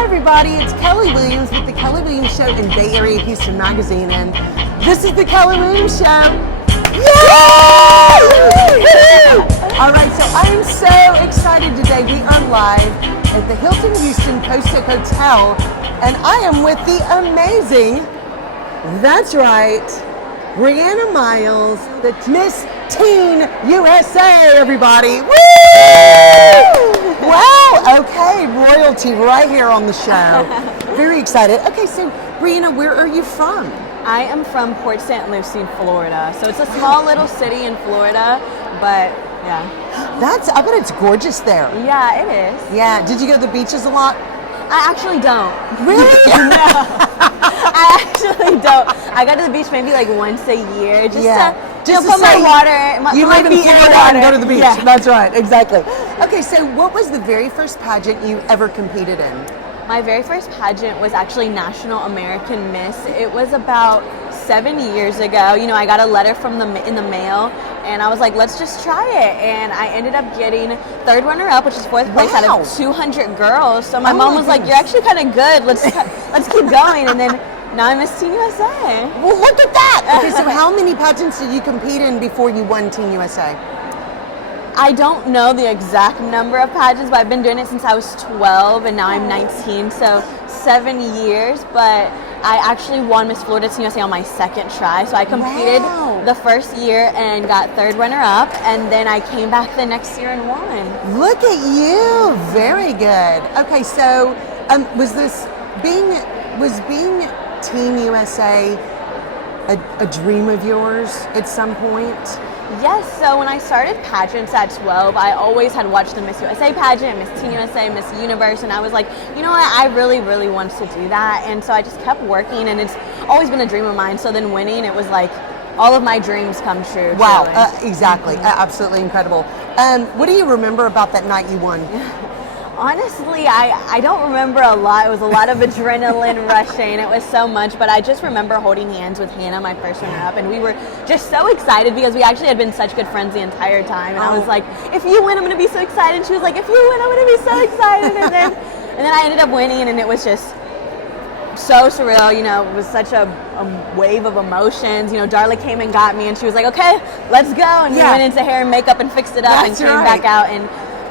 Hi everybody, it's Kelly Williams with the Kelly Williams Show in Bay Area Houston Magazine, and this is the Kelly Williams Show. Yay! All right, so I am so excited today. We are live at the Hilton Houston Post Oak Hotel, and I am with the amazing, that's right, Breanna Myles, the Miss Teen USA, everybody. Woo! Wow, okay, royalty right here on the show. Very excited. Okay, so Breanna, where are you from? I am from Port St. Lucie, Florida. So it's a small little city in Florida, but yeah. I bet it's gorgeous there. Yeah, it is. Yeah, did you go to the beaches a lot? I actually don't. Really? No. I actually don't. I go to the beach maybe like once a year just to to put my say water, you my live in feet in the Florida water. and go to the beach. Yeah. That's right, exactly. Okay, so what was the very first pageant you ever competed in? My very first pageant was actually National American Miss. It was about 7 years ago. You know, I got a letter in the mail, and I was like, let's just try it. And I ended up getting third runner-up, which is fourth place out of 200 girls. So my mom was like, you're actually kind of good. Let's keep going. And then now I'm Miss Teen USA. Well, look at that. Okay, so how many pageants did you compete in before you won Teen USA? I don't know the exact number of pageants, but I've been doing it since I was 12, and now I'm 19, so 7 years. But I actually won Miss Florida Teen USA on my second try. So I competed the first year and got third runner-up, and then I came back the next year and won. Look at you. Very good. Okay, so was being Team USA a dream of yours at some point? Yes, so when I started pageants at 12, I always had watched the Miss USA pageant, Miss Teen USA, Miss Universe, and I was like, you know what, I really, really want to do that. And so I just kept working, and it's always been a dream of mine. So then winning, it was like all of my dreams come true. Wow, exactly. Absolutely incredible. What do you remember about that night you won? Honestly, I don't remember a lot. It was a lot of adrenaline rushing. It was so much, but I just remember holding hands with Hannah, my first runner-up, and we were just so excited because we actually had been such good friends the entire time. And I was like, if you win, I'm going to be so excited. And she was like, if you win, I'm going to be so excited. And then I ended up winning, and it was just so surreal. You know, it was such a wave of emotions. You know, Darla came and got me, and she was like, okay, let's go. And we went into hair and makeup and fixed it up and came back out.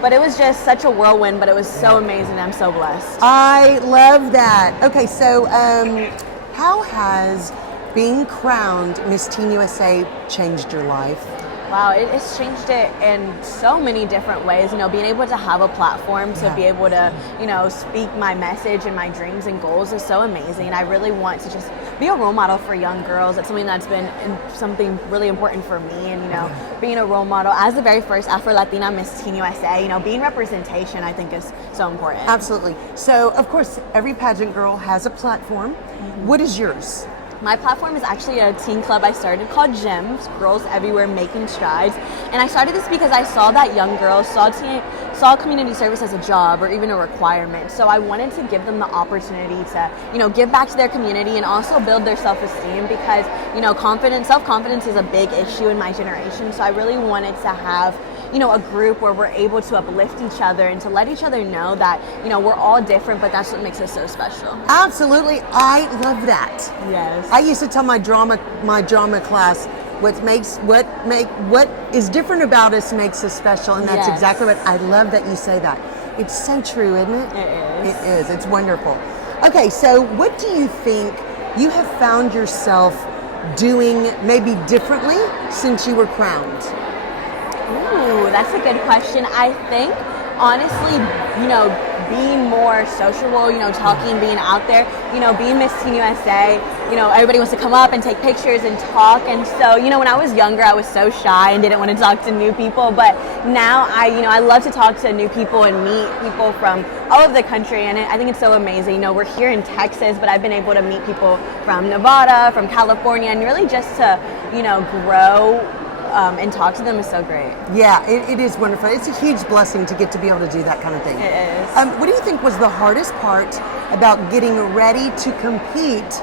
But it was just such a whirlwind, but it was so amazing. I'm so blessed. I love that. Okay, so how has being crowned Miss Teen USA changed your life? Wow, it's changed it in so many different ways. You know, being able to have a platform to be able to, you know, speak my message and my dreams and goals is so amazing. I really want to just be a role model for young girls. It's something that's been something really important for me. And, you know, being a role model as the very first Afro-Latina Miss Teen USA, you know, being representation, I think is so important. Absolutely. So, of course, every pageant girl has a platform. What is yours? My platform is actually a teen club I started called GEMS, Girls Everywhere Making Strides. And I started this because I saw that young girls saw community service as a job or even a requirement. So I wanted to give them the opportunity to, you know, give back to their community and also build their self-esteem because, you know, self-confidence is a big issue in my generation. So I really wanted to have, you know, a group where we're able to uplift each other and to let each other know that, you know, we're all different, but that's what makes us so special. Absolutely. I love that. Yes. I used to tell my drama class what is different about us makes us special, and that's exactly what I love that you say that. It's so true, isn't it? It is. It is. It's wonderful. Okay, so what do you think you have found yourself doing maybe differently since you were crowned? Ooh, that's a good question. I think, honestly, you know, being more sociable, you know, talking, being out there, you know, being Miss Teen USA, you know, everybody wants to come up and take pictures and talk. And so, you know, when I was younger, I was so shy and didn't want to talk to new people. But now I love to talk to new people and meet people from all over the country. And I think it's so amazing. You know, we're here in Texas, but I've been able to meet people from Nevada, from California, and really just to, you know, grow and talk to them is so great. Yeah, it is wonderful. It's a huge blessing to get to be able to do that kind of thing. It is. What do you think was the hardest part about getting ready to compete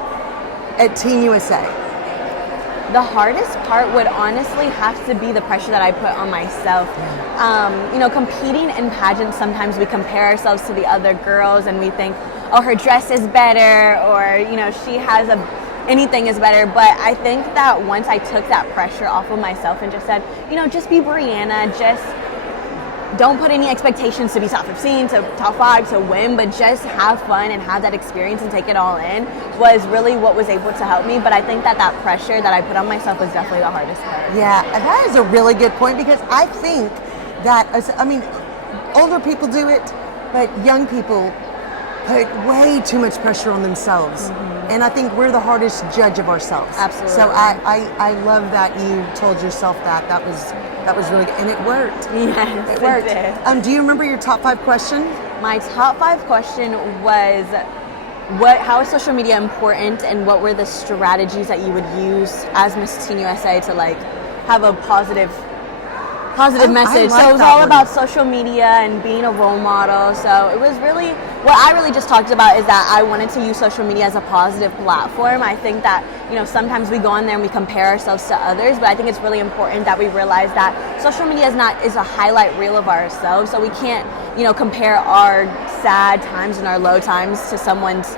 at Teen USA? The hardest part would honestly have to be the pressure that I put on myself. You know, competing in pageants, sometimes we compare ourselves to the other girls and we think, oh, her dress is better, or she has anything is better. But I think that once I took that pressure off of myself and just said, just be Breanna, just don't put any expectations to be top 15, to top 5, to win, but just have fun and have that experience and take it all in was really what was able to help me. But I think that pressure that I put on myself was definitely the hardest part. Yeah, and that is a really good point, because I think that, older people do it, but young people put way too much pressure on themselves. And I think we're the hardest judge of ourselves. Absolutely. So I love that you told yourself that. That was really good. And it worked. Yes, it worked. It did. Do you remember your top 5 question? My top 5 question was, how is social media important, and what were the strategies that you would use as Miss Teen USA to have a positive message. So it was all about social media and being a role model. So it was really, what I really just talked about is that I wanted to use social media as a positive platform. I think that, sometimes we go on there and we compare ourselves to others, but I think it's really important that we realize that social media is a highlight reel of ourselves. So we can't, compare our sad times and our low times to someone's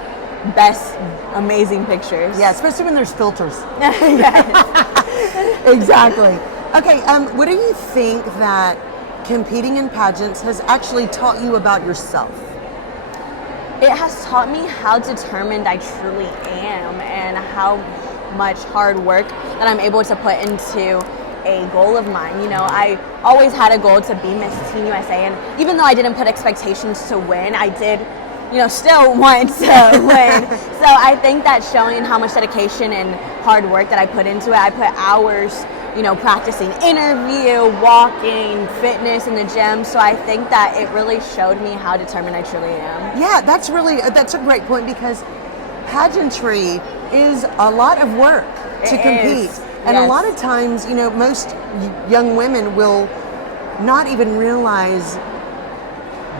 best, amazing pictures. Yeah, especially when there's filters. Yes. Exactly. Okay, what do you think that competing in pageants has actually taught you about yourself? It has taught me how determined I truly am and how much hard work that I'm able to put into a goal of mine. I always had a goal to be Miss Teen USA, and even though I didn't put expectations to win, I did still want to win. So I think that showing how much dedication and hard work that I put into it, I put hours practicing interview, walking, fitness in the gym. So I think that it really showed me how determined I truly am. Yeah, that's a great point, because pageantry is a lot of work to compete. And a lot of times, most young women will not even realize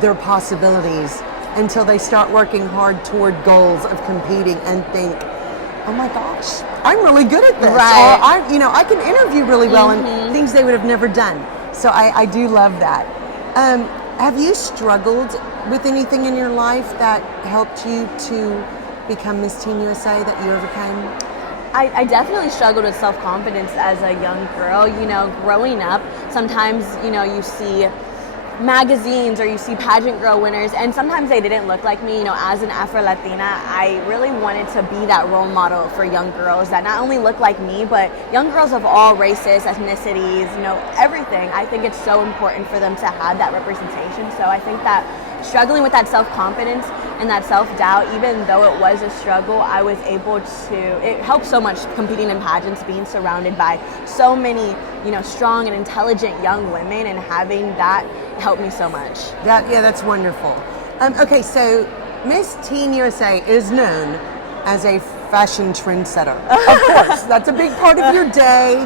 their possibilities until they start working hard toward goals of competing and think, oh my gosh, I'm really good at this. Right. Or I can interview really well, and things they would have never done. So I do love that. Have you struggled with anything in your life that helped you to become Miss Teen USA that you overcame? I definitely struggled with self-confidence as a young girl. Growing up, sometimes, you see magazines or you see pageant girl winners, and sometimes they didn't look like me. As an Afro-Latina, I really wanted to be that role model for young girls that not only look like me, but young girls of all races, ethnicities, everything. I think it's so important for them to have that representation. So I think that struggling with that self-confidence and that self-doubt, even though it was a struggle, I was able to, it helped so much competing in pageants, being surrounded by so many, strong and intelligent young women, and having that helped me so much. That's wonderful. Okay, so Miss Teen USA is known as a fashion trendsetter. Of course, that's a big part of your day.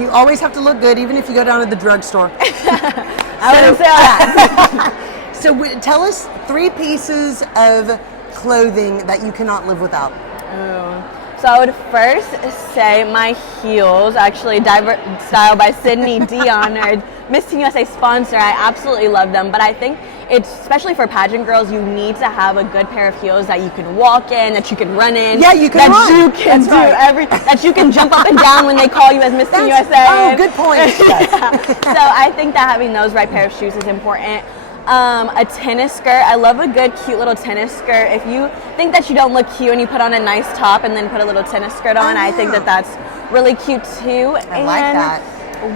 You always have to look good, even if you go down to the drugstore. I wouldn't say that. So tell us 3 pieces of clothing that you cannot live without. So I would first say my heels, actually style by Sydney Dion, or Miss Teen USA sponsor. I absolutely love them, but I think it's, especially for pageant girls, you need to have a good pair of heels that you can walk in, that you can run in. Yeah, you can that run. You can That's do right. that you can jump up and down when they call you as Miss Teen USA. Oh, good point. Yes. So I think that having those right pair of shoes is important. A tennis skirt. I love a good, cute little tennis skirt. If you think that you don't look cute and you put on a nice top and then put a little tennis skirt on, I think that that's really cute too. I like that.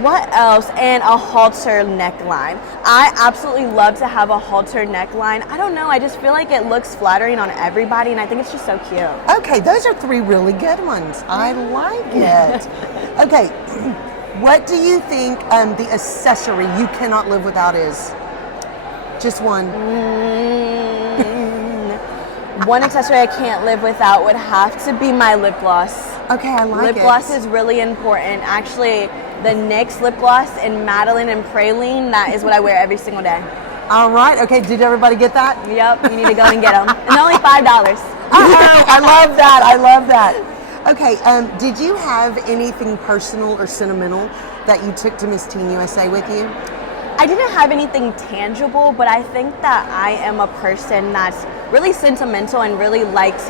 What else? And a halter neckline. I absolutely love to have a halter neckline. I don't know, I just feel like it looks flattering on everybody, and I think it's just so cute. Okay, those are 3 really good ones. I like it. Okay, what do you think the accessory you cannot live without is? Just one. One accessory I can't live without would have to be my lip gloss. Okay, I like it. Lip gloss is really important. Actually, the NYX lip gloss in Madeline and Praline, that is what I wear every single day. All right, okay, did everybody get that? Yep, you need to go and get them. And they're only $5. I love that, I love that. Okay, did you have anything personal or sentimental that you took to Miss Teen USA with you? I didn't have anything tangible, but I think that I am a person that's really sentimental and really likes,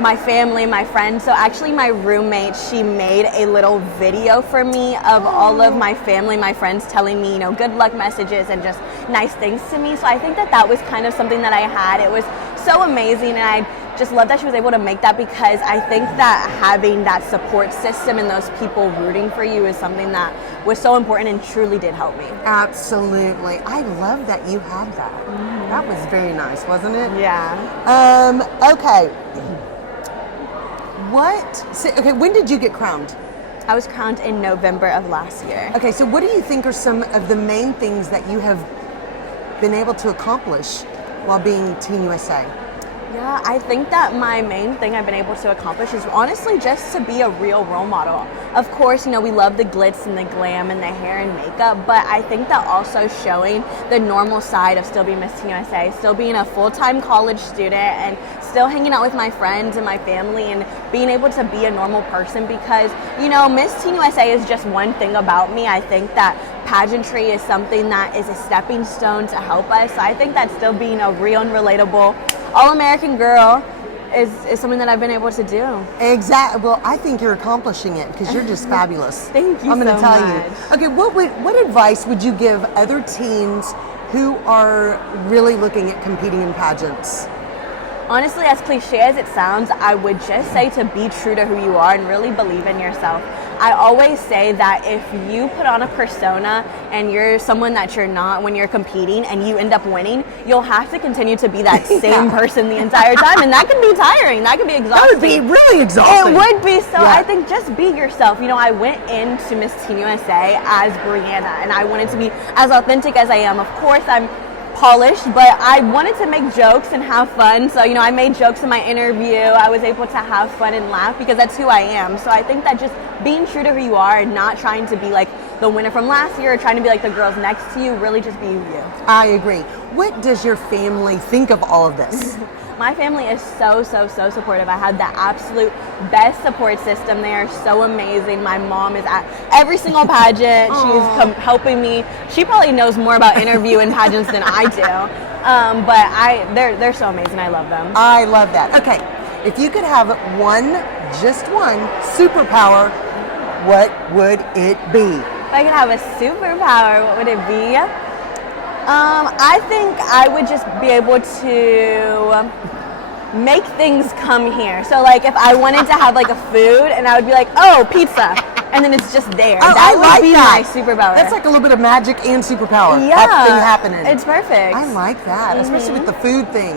my family, my friends. So actually my roommate, she made a little video for me of all of my family, my friends telling me, good luck messages and just nice things to me. So I think that that was kind of something that I had. It was so amazing, and I just love that she was able to make that, because I think that having that support system and those people rooting for you is something that was so important and truly did help me. Absolutely. I love that you had that. Mm-hmm. That was very nice, wasn't it? Yeah. Okay. Okay, when did you get crowned? I was crowned in November of last year. Okay, so what do you think are some of the main things that you have been able to accomplish while being Teen USA? Yeah, I think that my main thing I've been able to accomplish is honestly just to be a real role model. Of course, we love the glitz and the glam and the hair and makeup, but I think that also showing the normal side of still being Miss Teen USA, still being a full-time college student, and still hanging out with my friends and my family and being able to be a normal person, because, Miss Teen USA is just one thing about me. I think that pageantry is something that is a stepping stone to help us. So I think that still being a real and relatable all-American girl is something that I've been able to do. Exactly. Well, I think you're accomplishing it because you're just fabulous. Thank you. I'm going to tell much. you. Okay, what advice would you give other teens who are really looking at competing in pageants? Honestly, as cliche as it sounds, I would just say to be true to who you are and really believe in yourself. I always say that if you put on a persona and you're someone that you're not when you're competing and you end up winning, you'll have to continue to be that same person the entire time, and that can be tiring. That can be exhausting. That would be really exhausting. It would be. So I think just be yourself. I went into Miss Teen USA as Breanna, and I wanted to be as authentic as I am. Of course, I'm polished, but I wanted to make jokes and have fun. So, I made jokes in my interview. I was able to have fun and laugh because that's who I am. So I think that just being true to who you are and not trying to be like the winner from last year or trying to be like the girls next to you, really just be you. I agree. What does your family think of all of this? My family is so supportive. I had the absolute best support system. They are so amazing. My mom is at every single pageant. She's helping me. She probably knows more about interview and pageants than I do. But they're so amazing. I love them. I love that. Okay, if you could have just one superpower, what would it be? If I could have a superpower, what would it be? I think I would just be able to make things come here. So like if I wanted to have like a food and I would be like, oh, pizza. And then it's just there. Oh, that I would like be that. my superpower. That's like a little bit of magic and superpower. Yeah. Everything happening. It's perfect. I like that, especially with the food thing.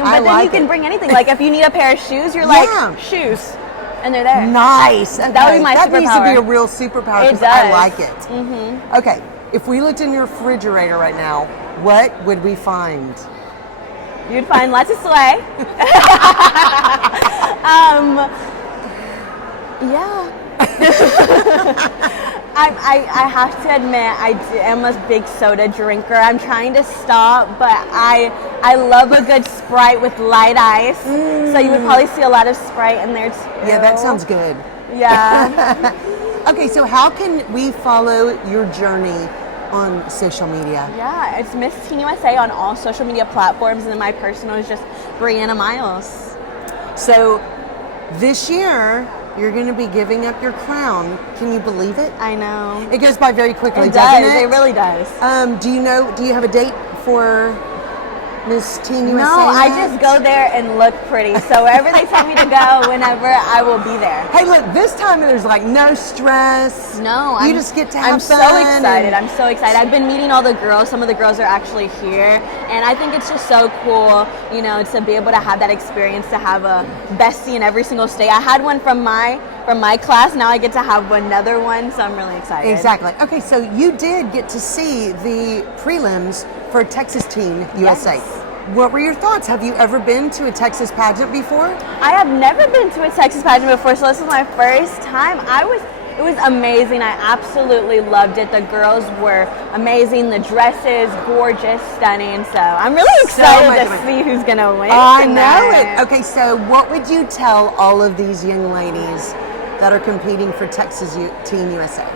But then you can bring anything. Like if you need a pair of shoes, you're like, shoes. And they're there. Nice. Okay. That would be my superpower. That needs to be a real superpower because I like it. Okay. If we looked in your refrigerator right now, what would we find? You'd find lots of soy. Yeah. I have to admit, I am a big soda drinker. I'm trying to stop, but I love a good Sprite with light ice. So you would probably see a lot of Sprite in there too. Yeah, that sounds good. Yeah. Okay, so how can we follow your journey on social media? Yeah, it's Miss Teen USA on all social media platforms, and then my personal is just Breanna Myles. So this year, you're going to be giving up your crown. Can you believe it? I know. It goes by very quickly, doesn't it? It really does. Do you have a date for Miss Teen USA? No, I just go there and look pretty. So wherever they tell me to go, whenever, I will be there. Hey, look, this time there's like no stress. No, you just get to have fun. I'm so excited. I'm so excited. I've been meeting all the girls. Some of the girls are actually here, and I think it's just so cool, to be able to have that experience, to have a bestie in every single state. I had one from my class. Now I get to have another one, so I'm really excited. Exactly. Okay, so you did get to see the prelims for Texas Teen USA. Yes. What were your thoughts? Have you ever been to a Texas pageant before? I have never been to a Texas pageant before, so this is my first time. It was amazing. I absolutely loved it. The girls were amazing. The dresses, gorgeous, stunning. So I'm really excited to see who's going to win. I know it. Okay, so what would you tell all of these young ladies that are competing for Texas Teen USA?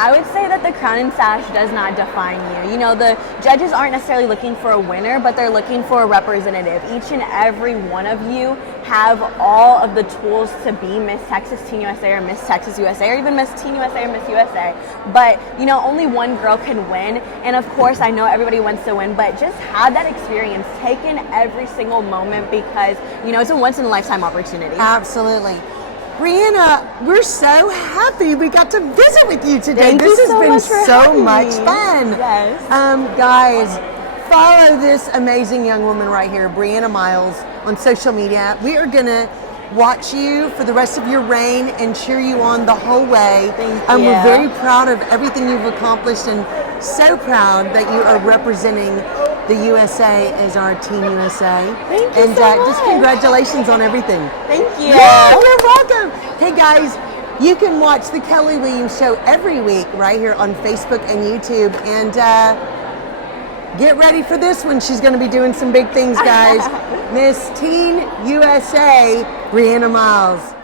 I would say that the crown and sash does not define you. You know, the judges aren't necessarily looking for a winner, but they're looking for a representative. Each and every one of you have all of the tools to be Miss Texas Teen USA or Miss Texas USA or even Miss Teen USA or Miss USA. But, you know, only one girl can win. And of course, I know everybody wants to win, but just have that experience. Take in every single moment because, you know, it's a once-in-a-lifetime opportunity. Absolutely. Breanna, we're so happy we got to visit with you today. Thank this you has so been much for so having much me. fun. Yes. Guys, follow this amazing young woman right here, Breanna Myles, on social media. We are going to watch you for the rest of your reign and cheer you on the whole way. Thank We're you. very proud of everything you've accomplished and so proud that you are representing the USA as our Team USA. Thank you and so just much. congratulations on everything. Thank you. Yeah, you're welcome. Hey guys, you can watch the Kelly Williams Show every week right here on Facebook and YouTube. And get ready for this one. She's going to be doing some big things, guys. Miss Teen USA, Breanna Myles.